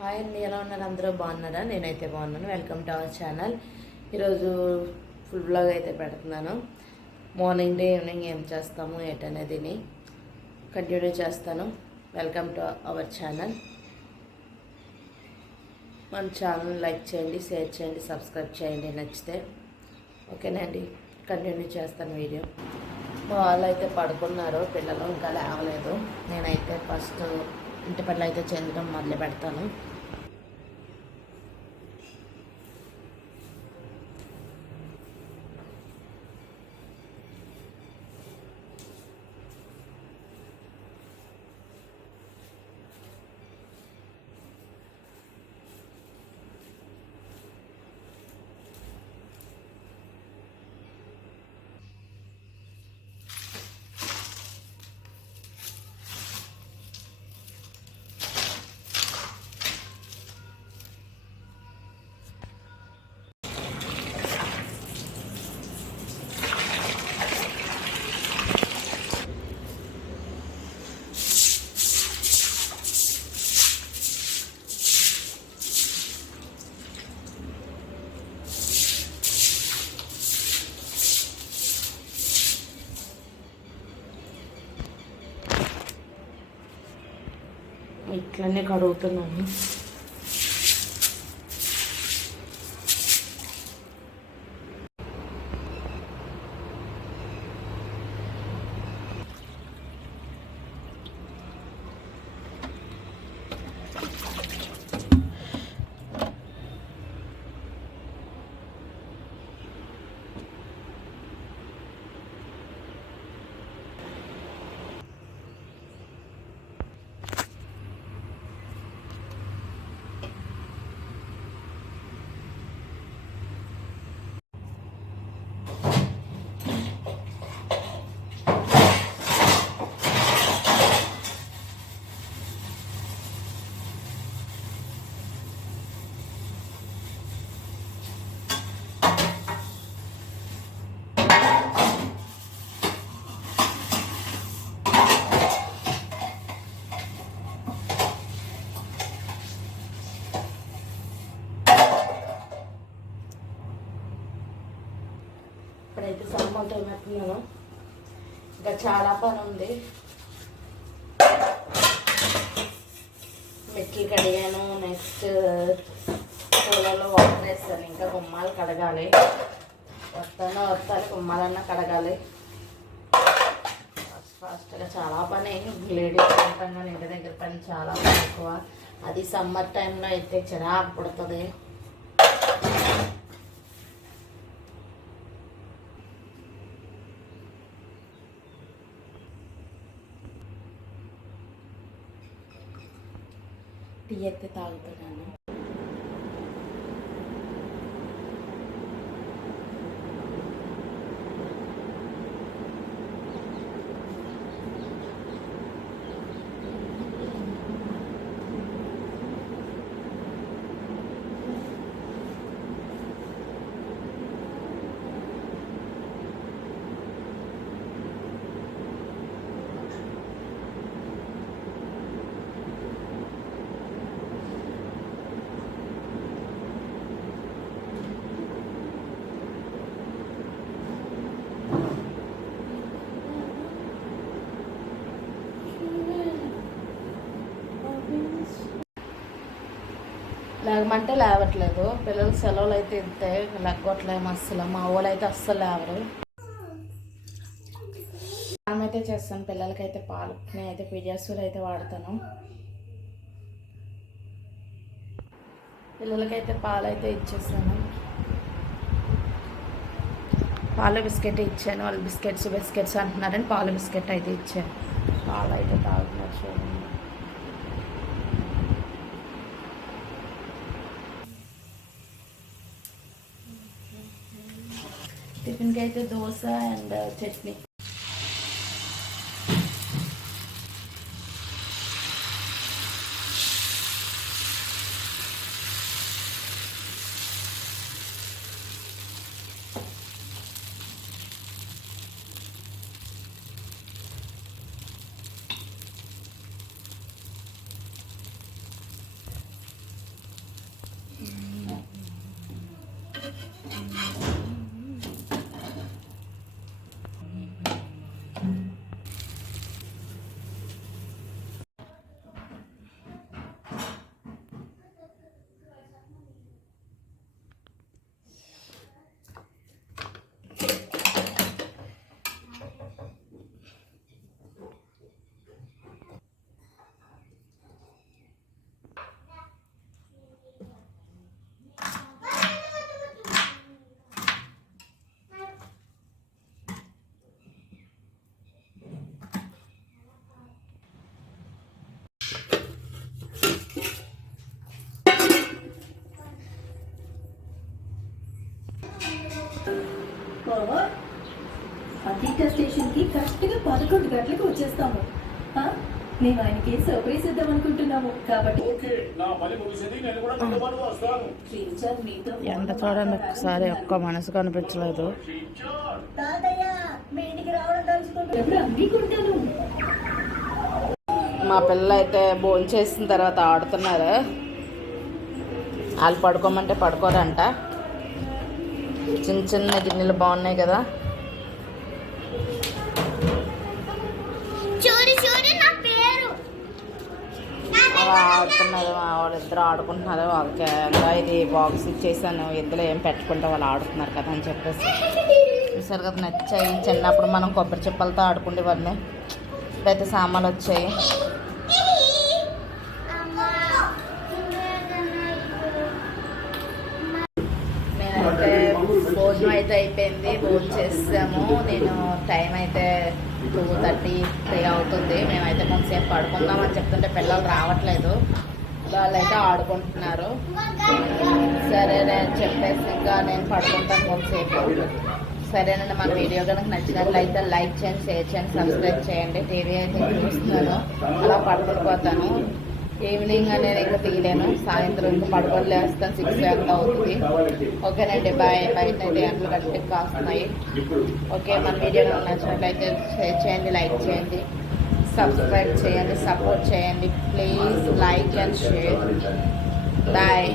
Hi అండి, ఎలా ఉన్నారు? అందరూ బాగున్నారా? నేనైతే బాగున్నాను. Welcome to our channel. ఈరోజు ఫుల్ బ్లాగ్ అయితే పెడుతున్నాను. మార్నింగ్ డే ఈవినింగ్ ఏం చేస్తాము ఏంటనేది కంటిన్యూ చేస్తాను. Welcome to our channel. మన ఛానల్ లైక్ చేయండి, షేర్ చేయండి, సబ్స్క్రైబ్ చేయండి నచ్చితే. ఓకేనండి, కంటిన్యూ చేస్తాను వీడియో. వాళ్ళు అయితే పడుకున్నారు, పిల్లలు ఇంకా లేవలేదు. నేనైతే ఫస్ట్ ఇంటి పనులు అయితే చేయడం మొదలు పెడతాను. ఇట్లనే కడుగుతున్నాను. ఇప్పుడైతే సామాన్లు తోమేస్తున్నాను. ఇంకా చాలా పని ఉంది. మెట్లు కడిగాను, నెక్స్ట్ కూలలో వాటర్ వేస్తాను. ఇంకా గుమ్మాలు కడగాలి. వస్తాను గుమ్మాలన్నా కడగాలి. ఫాస్ట్గా చాలా పని. లేడీస్ ఉంటాం, ఇంటి దగ్గర పని చాలా ఎక్కువ. అది సమ్మర్ టైంలో అయితే చిరాకు పుడుతుంది. టీ అయితే తాగుతున్నాను. లేకమంటే లేవట్లేదు. పిల్లలు సెలవులు అయితే ఇంతే, లెగ్గొట్టలేము అస్సలు. మా ఊళ్ళు అయితే అస్సలు లేవరు. స్నానం అయితే చేస్తాను. పిల్లలకైతే పాలు నేనైతే పీడియాసూర్ అయితే వాడతాను. పిల్లలకైతే పాలు అయితే ఇచ్చేస్తాను. పాలు బిస్కెట్ ఇచ్చాను. వాళ్ళు బిస్కెట్స్ అంటున్నారని పాలు బిస్కెట్ అయితే ఇచ్చాను. పాలు అయితే తాగుతున్నారు చూడండి. టిఫిన్కి అయితే దోశ అండ్ చట్నీ. 11 గంటలకు వచ్చేస్తాము. ఆ? మేము ఆయనకి సర్ప్రైజ్ ఇద్దాం అనుకుంటున్నాము కాబట్టి శ్రీచాంద్ మీతో ఎంత చూడండి ఒకసారి ఒక్క మనసు కనిపించలేదు. ఎప్పుడు అన్నీ కొంటాను. మా పిల్లలు అయితే భోజనం చేసిన తర్వాత ఆడుతున్నారు. వాళ్ళు పడుకోమంటే పడుకోరంట. చిన్న చిన్న గిన్నెలు బాగున్నాయి కదా. అలా ఆడుతున్నారు. వాళ్ళిద్దరు ఆడుకుంటున్నారు. వాళ్ళకి ఇంకా ఇది బాక్స్ ఇచ్చేసాను, ఇందులో ఏం పెట్టుకుంటే వాళ్ళు ఆడుతున్నారు కదా అని చెప్పేసి. చూసారు కదా, నచ్చాయి. చిన్నప్పుడు మనం కొబ్బరి చిప్పలతో ఆడుకుండేవాడిని. ఇప్పుడైతే సామాన్లు వచ్చాయి. నేనైతే భోజనం అయితే అయిపోయింది. భోజనం చేసాము. నేను టైం అయితే 2:30 అవుతుంది. మేమైతే కొంతసేపు పడుకుందాం అని చెప్తుంటే పిల్లలు రావట్లేదు. వాళ్ళైతే ఆడుకుంటున్నారు. సరే నేను చెప్పేసి ఇంకా నేను పడుకుంటాను కొంతసేపు. సరేనండి, మన వీడియో కనుక నచ్చినట్లయితే లైక్ చేయండి, షేర్ చేయండి, సబ్స్క్రైబ్ చేయండి. టీవీ అయితే చూస్తున్నాను, అలా పడుకుండిపోతాను. ఈవినింగ్ అనేది ఇంకా తీయలేను. సాయంత్రం ఇంకా పడుకొని లేస్తాను. 6 ఎంత అవుతుంది. ఓకేనండి, బాయ్. బయట అయితే ఎండలు గట్టిగా కాస్తున్నాయి. ఓకే, మన వీడియో కనుక నచ్చినట్లయితే షేర్ చేయండి, లైక్ చేయండి, సబ్స్క్రైబ్ చేయండి, సపోర్ట్ చేయండి. Please like and share. Bye.